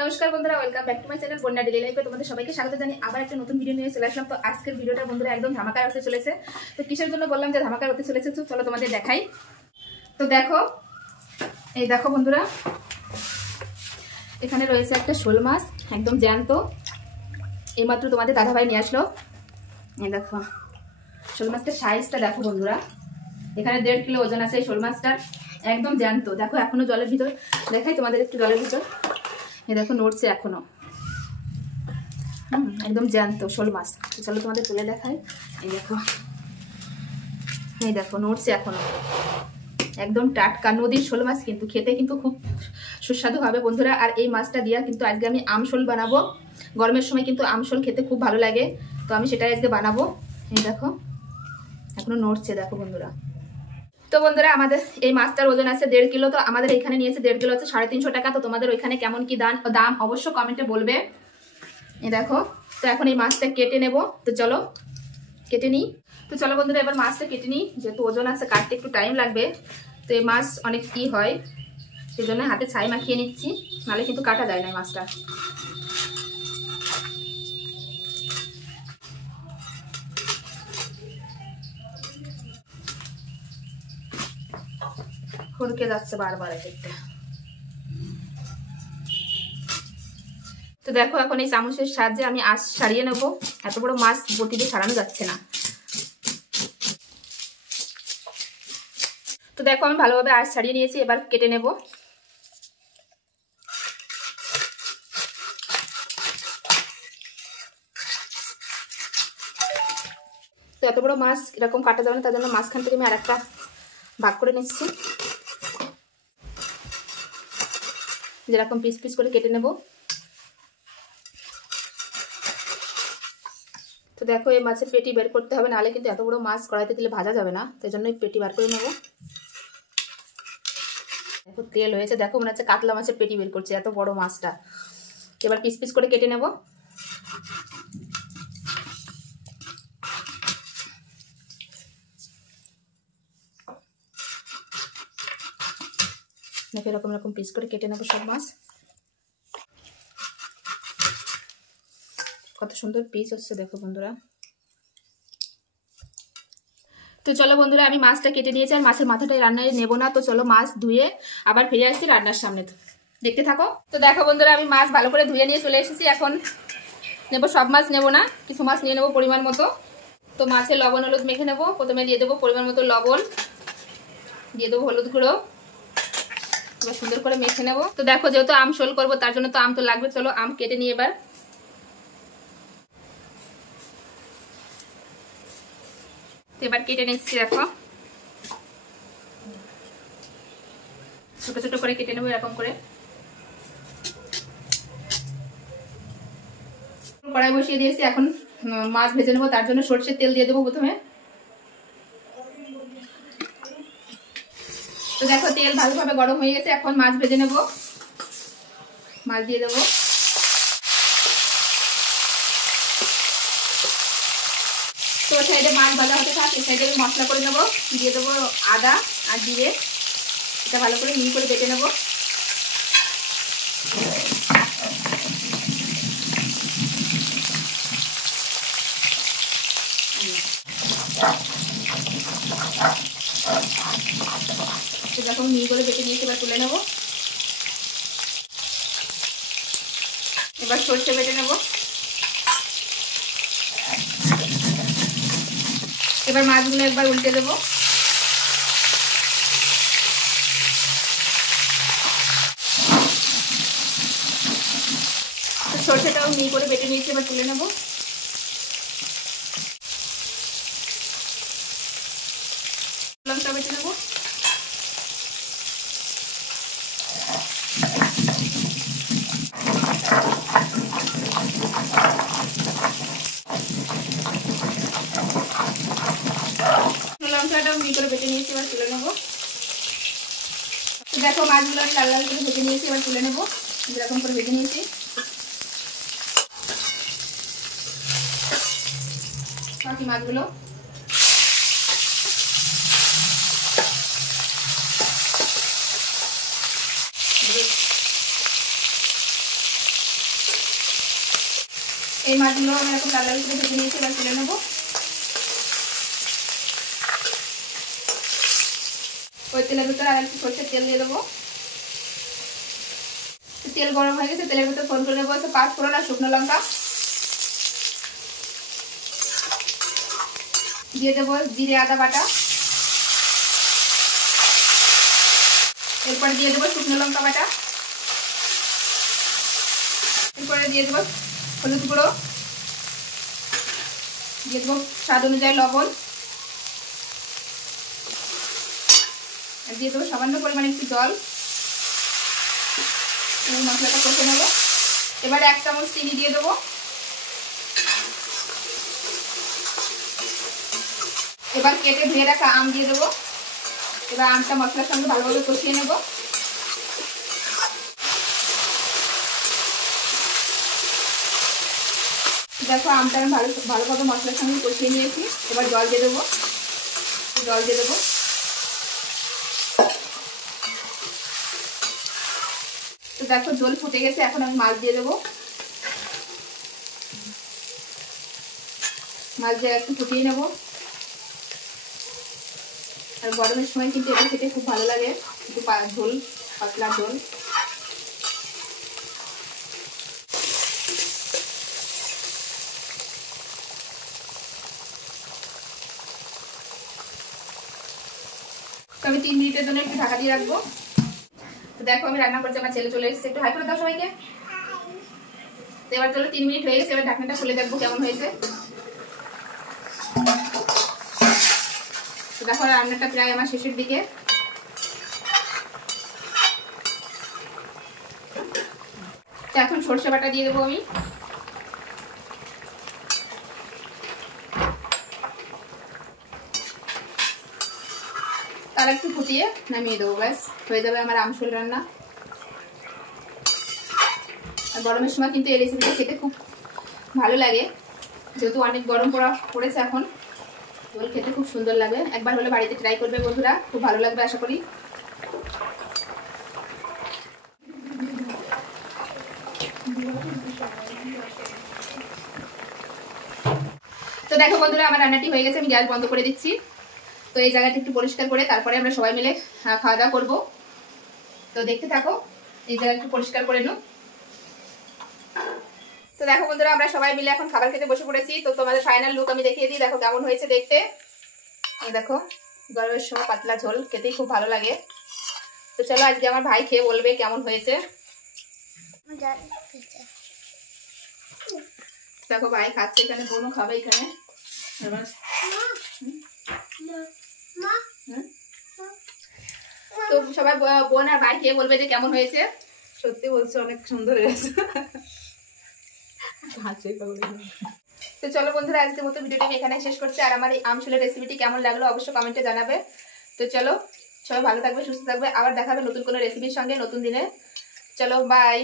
নমস্কার বন্ধুরা, welcome back to my channel বন্যা ডেইলি লাইফে। তোমাদের সবাইকে স্বাগত জানি আবার একটা নতুন ভিডিও নিয়ে চলে আসলাম। তো আজকের ভিডিওটা বন্ধুরা একদম ধামাকা হতে চলেছে। তো কিসের জন্য বললাম যে ধামাকা হতে চলেছে, তো চলো তোমাদের দেখাই। তো দেখো, এই দেখো বন্ধুরা, এখানে রয়েছে একটা শোল মাছ, একদম জ্যান্ত। এইমাত্র তোমাদের দাদাভাই নিয়ে আসলো। এই দেখো শোল মাছটার সাইজটা দেখো বন্ধুরা, এখানে 1.5 কিলো ওজন আছে এই শোল মাছটার, একদম জ্যান্ত। দেখো এখনো জলের ভিতর, দেখাই তোমাদের একটু জলের ভিতর। এই দেখো নড়ছে এখনো, একদম জ্যান্ত শোল মাছ। চলো তোমাদের তুলে দেখাই। এই দেখো, এই দেখো নড়ছে এখনো, একদম টাটকা নদীর শোল মাছ, কিন্তু খেতে কিন্তু খুব সুস্বাদু হবে বন্ধুরা। আর এই মাছটা দিয়ে কিন্তু আজকে আমি আমশোল বানাবো। গরমের সময় কিন্তু আমশোল খেতে খুব ভালো লাগে, তো আমি সেটাই আজকে বানাবো। এই দেখো এখনো নড়ছে, দেখো বন্ধুরা। তো বন্ধুরা, আমাদের এই মাছটার ওজন আছে 1.5 কিলো। তো আমাদের এখানে নিয়েছে 1.5 কিলো, হচ্ছে 350 টাকা। তো তোমাদের ওইখানে কেমন কি দাম অবশ্য কমেন্টে বলবে। এই দেখো, তো এখন এই মাছটা কেটে নেব। তো চলো কেটে নিই। তো চলো বন্ধুরা, এবার মাছটা কেটে নিই। যেহেতু ওজন আছে, কাটতে একটু টাইম লাগবে। তো এই মাছ অনেক কি হয়, সেই জন্য হাতে ছাই মাখিয়ে নিচ্ছি, নাহলে কিন্তু কাটা যায় না এই মাছটা। হড়কে যাচ্ছে বারবার একটা। তো দেখো, এখন এই চামচের সাহায্যে আমি আঁশ ছাড়িয়ে নেবো। এত বড় মাছ বটি দিয়ে ছাড়ানো যাচ্ছে না। তো দেখো, আমি ভালোভাবে আঁশ ছাড়িয়ে নিয়েছি, এবার কেটে নেব। তো এত বড় মাছ এরকম কাটা যাবে না, তার জন্য মাঝখান থেকে আমি আরেকটা ভাগ করে নিচ্ছি। যেরকম পিস পিস করে কেটে নেব। তো দেখো, এই মাছের পেটি বের করতে হবে, নাহলে কিন্তু এত বড় মাছ কড়াইতে দিলে ভাজা যাবে না, তাই জন্য পেটি বার করে নেব। দেখো তেল হয়েছে, দেখো মনে হচ্ছে কাতলা মাছের পেটি বের করছে, এত বড় মাছটা। এবার পিস পিস করে কেটে নেব। দেখো এরকম এরকম পিস করে কেটে নেব সব মাছ। কত সুন্দর পিস হচ্ছে দেখো বন্ধুরা। তো চলো বন্ধুরা, আমি মাছটা কেটে নিয়েছি, আর মাছের মাথাটা রান্নায় নেবো না। তো চলো মাছ ধুয়ে আবার ফিরে আসছি রান্নার সামনে, দেখতে থাকো। তো দেখো বন্ধুরা, আমি মাছ ভালো করে ধুয়ে নিয়ে চলে এসেছি। এখন নেবো, সব মাছ নেবো না, কিছু মাছ নিয়ে নেবো পরিমাণ মতো। তো মাছে লবণ হলুদ মেখে নেবো। প্রথমে দিয়ে দেবো পরিমাণ মতো লবণ, দিয়ে দেবো হলুদ গুঁড়ো। এবার সুন্দর করে মেখে নেবো। তো দেখো, যেহেতু আম শোল করবো, তার জন্য তো আম তো লাগবে। চলো আম কেটে নিই এবার। তো এবার কেটে নিচ্ছি, দেখো ছোট ছোট করে কেটে নেবো এরকম করে। কড়াই বসিয়ে দিয়েছি, এখন মাছ ভেজে নেবো। তার জন্য সরষের তেল দিয়ে দেবো প্রথমে। তো দেখো, তেল ভালোভাবে গরম হয়ে গেছে, এখন মাছ ভেজে নেব। মাছ দিয়ে দেবো। তো সাইডে মাছ ভাজা হতে থাক, এই সাইডে মশলা করে নেবো। দিয়ে দেবো আদা আর জিরে, এটা ভালো করে মিহি করে বেটে নেব। যখন মিহি করে বেটে নিয়েছি, এবার তুলে নেব। এবার সরষে বেটে নেব। এবার মাছগুলো একবার উল্টে দেবো। সরষেটাও মিহি করে বেটে নিয়েছি, এবার তুলে নেব। লঙ্কা বেটে নেব। লঙ্কাটাও মিহি করে বেটে নিয়েছি, এবার তুলে নেব। দেখো মাছগুলো আমি লাল লাল করে ভেজে নিয়েছি, এবার তুলে নেব। যেরকম করে ভেজে নিয়েছি বাকি মাছগুলো। এই মাছগুলো আমি এরকম লাল লাল করে ভেজে নিয়েছি, এবার তুলে নেবো। ওই তেলের ভিতরে আর একটু সরষের তেল দিয়ে দেবো। তেল গরম হয়ে গেছে, তেলের ভিতরে ফোড়ন করে নেবো 5 ফোড়ন আর শুকনো লঙ্কা। দিয়ে দেবো জিরে আদা বাটা, এরপরে দিয়ে দেবো শুকনো লঙ্কা বাটা, এরপরে দিয়ে দেবো হলুদ গুঁড়ো, দিয়ে দেবো স্বাদ অনুযায়ী লবণ, আর দিয়ে দেবো সামান্য পরিমাণে একটু জল। মশলাটা কষে নেবো। এবারে 1 চামচ চিনি দিয়ে দেবো। এবার কেটে ধুয়ে রাখা আম দিয়ে দেবো। এবার আমটা মশলার সঙ্গে ভালোভাবে কষিয়ে নেব। দেখো আমটা আমি ভালোভাবে মশলার সঙ্গে কষিয়ে নিয়েছি। এবার জল দিয়ে দেবো। জল দিয়ে দেবো। তো দেখো জল ফুটে গেছে, এখন আমি মাছ দিয়ে দেবো। মাছ দিয়ে একটু ফুটিয়ে নেব। আর গরমের সময় কিন্তু এটা খেতে খুব ভালো লাগে, একটু ঝোল, পাতলা ঝোল। তো আমি 3 মিনিটের জন্য একটু ঢাকা দিয়ে রাখবো। তো দেখো আমি রান্না করছি, আমার ছেলে চলে এসেছে। একটু হাই করে দাও সবাইকে। তো এবার চলো 3 মিনিট হয়ে গেছে, এবার ঢাকনাটা খুলে দেখবো কেমন হয়েছে। তো দেখো রান্নাটা প্রায় আমার শেষের দিকে। তো এখন সরষে বাটা দিয়ে দেবো আমি। তার একটু ফুটিয়ে নামিয়ে দেবো, ব্যাস হয়ে যাবে আমার আমঝোল রান্না। আর গরমের সময় কিন্তু এই রেসিপিটা খেতে খুব ভালো লাগে, যেহেতু অনেক গরম পড়েছে এখন, ঝোল খেতে খুব সুন্দর লাগে। একবার হলে বাড়িতে ট্রাই করবে বন্ধুরা, খুব ভালো লাগবে আশা করি। তো দেখো বন্ধুরা আমার রান্নাটি হয়ে গেছে, আমি গ্যাস বন্ধ করে দিচ্ছি। তো এই জায়গাটা একটু পরিষ্কার করে তারপরে আমরা সবাই মিলে খাওয়া দাওয়া করবো। তো দেখতে থাকো, এই জায়গা একটু পরিষ্কার করে নাও। তো দেখো বন্ধুরা আমরা সবাই মিলে এখন খাবার খেতে বসে পড়েছি। তো তোমাদের ফাইনাল লুক আমি দেখিয়ে দিই, দেখো কেমন হয়েছে দেখতে। এই দেখো গরমের সময় পাতলা ঝোল খেতেই খুব ভালো লাগে। তো চলো আজকে আমার ভাই খেয়ে বলবে কেমন হয়েছে। দেখো ভাই খাচ্ছে, এখানে বোনও খাবে এখানে। তো সবাই বোন আর ভাই খেয়ে বলবে যে কেমন হয়েছে। সত্যি বলছে অনেক সুন্দর হয়েছে। তো চলো বন্ধুরা আজকের মতো ভিডিওটা আমি এখানে শেষ করছি। আর আমার এই আমঝোলের রেসিপিটি কেমন লাগলো অবশ্যই কমেন্টে জানাবে। তো চলো সবাই ভালো থাকবে, সুস্থ থাকবে, আবার দেখা হবে নতুন কোনো রেসিপির সঙ্গে নতুন দিনে। চলো বাই।